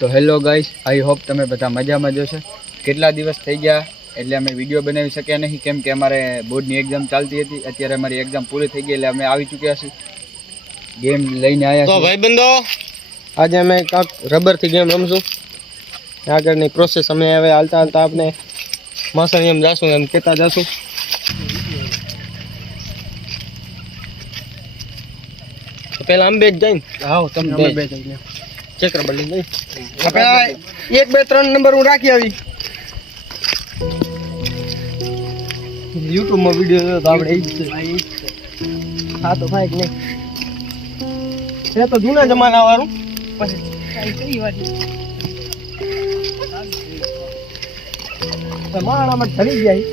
તો hello guys, I hope તમે બધા મજામાં જ હશો। કેટલા દિવસ થઈ ગયા એટલે અમે વિડીયો બનાવી શક્યા નહીં, કેમ કે અમારે બોર્ડની એક્ઝામ ચાલતી હતી। અત્યારે અમારી એક્ઝામ પૂરી થઈ ગઈ એટલે અમે આવી ચૂક્યા છીએ, ગેમ લઈને આવ્યા તો ભાઈબંધો આજે અમે કાંક રબરથી ગેમ રમશું। આગળની પ્રોસેસ અમે હવે હાલતા હાલતા આપણે માસણી એમ જાશું, એમ કહેતા જાશું। પેલા અંબે જ જઈને આવો તમે બે જઈને ચેક રબર લઈને જઈ આપણે 1 2 3 નંબર હું રાખી આવી। YouTube માં વિડિયો તો આપણે એ જ છે। હા તો ભાઈ કે નહીં, એ તો જૂના જમાના વાળું પછી કઈ વાડી માણામાં ધરી જાય।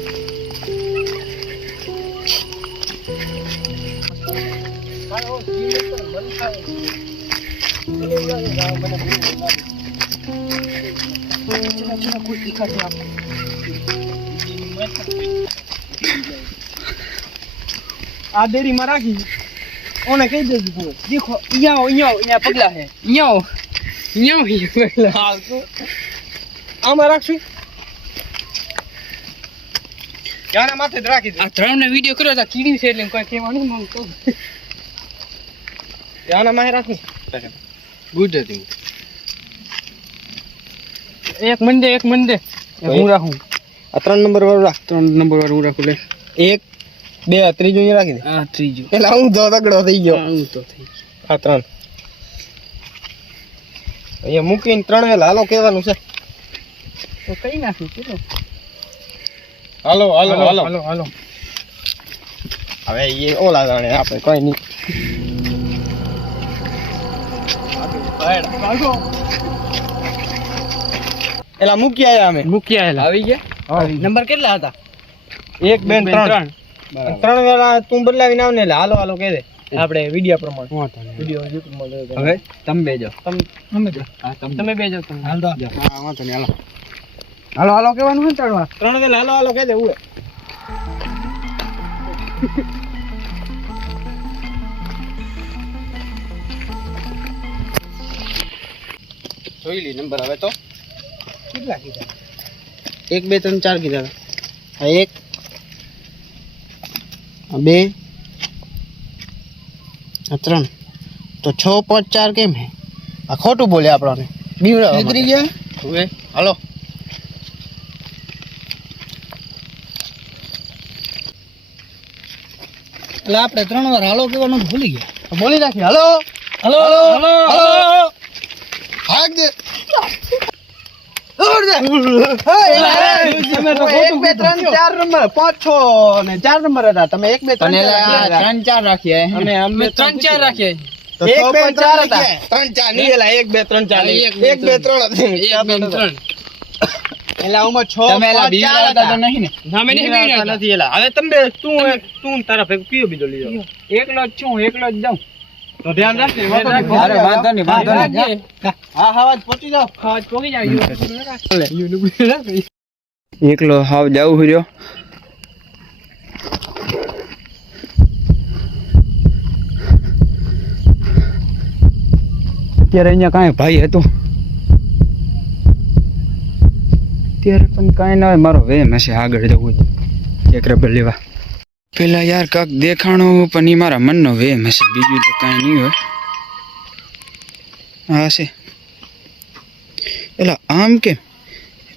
आ देरी में राखी ओने कही दे देखो यहाँ पगला है आमा राखશું ક્યારે માથે જ રાખી દે। આ ત્રણ ને વિડિયો કર્યો તો કીડી છે એટલે કોઈ કહેવાનું મન તો આના માહે રાખું ગુજરાતી એક મંદે હું રાખું। આ 3 નંબર વાળું રાખ। 3 નંબર વાળું હું રાખું લે। 1 2 ત્રીજું અહીંયા રાખી દે। આ ત્રીજું એટલે હું તો તગડો થઈ ગયો। હું તો થઈ આ 3 અહીંયા મૂકીને 3 વેલા હાલો કહેવાનું છે તો કઈ નાખ્યું ચલો હાલો હાલો હાલો હાલો હાલો હવે એ ઓલા જાણે આપણે કોઈ નહીં। એલા મૂકી આયા અમે આવી ગયા। નંબર કેટલા હતા? 1 2 3 3 વેલા તું બદલાવીને આવ ને એટલે હાલો હાલો કહે દે આપણે વિડિયો પ્રમાણે વિડિયો YouTube માં જોયો। હવે તમે બેજો તમે બેજો હાલ દો હા વાંધો નહીં હાલો હાલો હાલો કહેવાનું છે ચડવા 3 વેલા હાલો હાલો કહે દે ઉએ જોઈ લી નંબર હવે તો કેટલા કીધા? 1 2 3 4 કીધા। આ 1 આ 2 આ 3 તો 6 5 4 કેમ હે? આ ખોટું બોલે આપણને બીવડા નીકળી ગયા હવે હાલો એટલે આપણે 3 વાર હાલો કહેવાનું ભૂલી ગયા। બોલી નાખી હાલો હાલો હાલો હાલો ભાગ દે તમે 1 2 3 4 રાખીએ અમે 3 4 રાખીએ 1 2 4 હતા 3 4 નહીં એલા 1 2 3 4 1 2 3 એલા ઉમાં 6 તમે એલા બીજા હતા તો નહીં ને? ના મે નહીં બીજા નથી એલા। હવે તમે તું તારા ભેગો કયો બીજો લઈ જાવ? એકલો જ છું, એકલો જ જાઉં તો ધ્યાન રાખજે। અરે વાંધો નહીં હા હવાજ પહોંચી જાવ। ખાવા પોગી જાય એકલો હાવ જાવું રહ્યો। અત્યારે અહીંયા કાંઈ ભાઈ હતો અત્યારે પણ કાંઈ ના હોય, મારો વેમ હશે આગળ જવું એક રબર લેવા। પેલા યાર કાક દેખાણું પણ એ મારા મનનો વેમ હશે, બીજું તો કાંઈ નહીં હોય। હા છે એલા આમ કેમ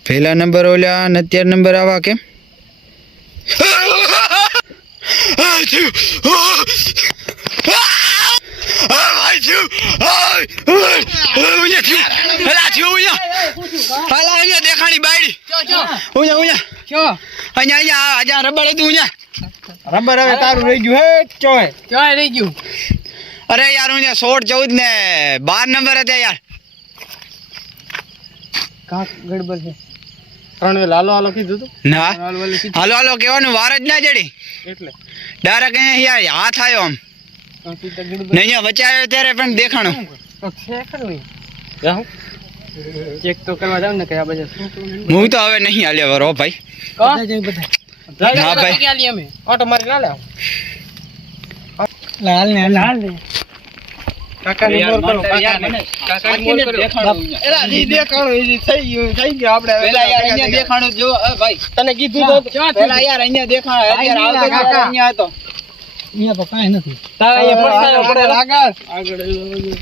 પહેલા નંબર ઓલા ને અત્યારે નંબર આવા કેમ? દેખાણી બાયડી અહીંયા રબર હતું રબર હવે તારું રહી ગયું હે ચોય રહી ગયું। અરે યાર હું 16 14 ને 12 નંબર હતા યાર। કાક ગડબડ છે। 3 વેલા હાલો હાલો કીધું તું ના હાલો હાલો કહેવાનું વાર જ ના જડી, એટલે ડાયરેક્ટ અહીંયા યાર હાથ આવ્યો આમ ને અહીંયા વચ્ચે આવ્યો ત્યારે પણ દેખાણું ચેક તો કરવા જાવ ને કે આ બાજુ હું તો હવે નહીં હાલ્યા વરો ભાઈ। ના ભાઈ ઓટો મારી ના લે લાલ ને કાકાને મોર કરો કાકાને મોર કરો એલા ઈ દેખાણો ઈ થઈ ગયું આપણે પેલા યાર અહીંયા દેખાણું જો ભાઈ તને કીધું તો પેલા યાર અહીંયા દેખાણો અત્યારે આવતો ત્યારે અહીંયા હતો અહીંયા તો કાઈ નથી તારા અહીંયા પડસાયો પડે આગળ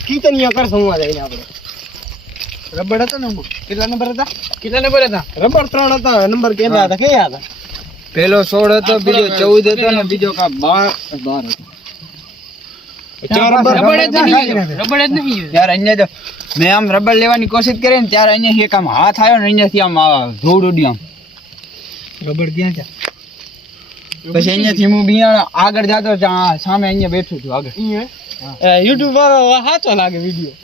કિચનિયા કર સંવા જઈને આપણે રબર હતો ને કેટલા નંબર હતા રબર 3 હતા નંબર કેવા હતા કયા હતા પેલો 16 હતો બીજો 14 હતો ને બીજો કા 12 હતો યાર અહીંયા જો મેં આમ રબર લેવાની કોશિશ કરી ને ત્યારે અહીંયા એક આમ હાથ આવ્યો ને અહીંયાથી આમ ધૂળ ઉડી આમ રબર ક્યાં છે પછી અહીંયાથી હું બિયાણ આગળ જતો સામે અહીંયા બેઠું છું આગળ યુટ્યુબ વાળો સાચો લાગે વિડિયો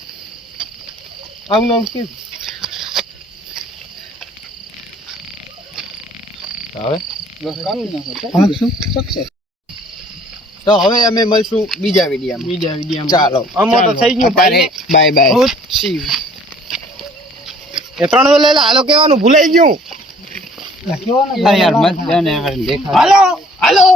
આવું નામ કે હવે તો હવે અમે મળશું બીજા વિડીયોમાં ચાલો આમાં તો થઈ ગયું બાય બાય એ 3 વે લેલા હાલો કેવાનું ભૂલાઈ ગયું અરે યાર મત જાને દેખા હાલો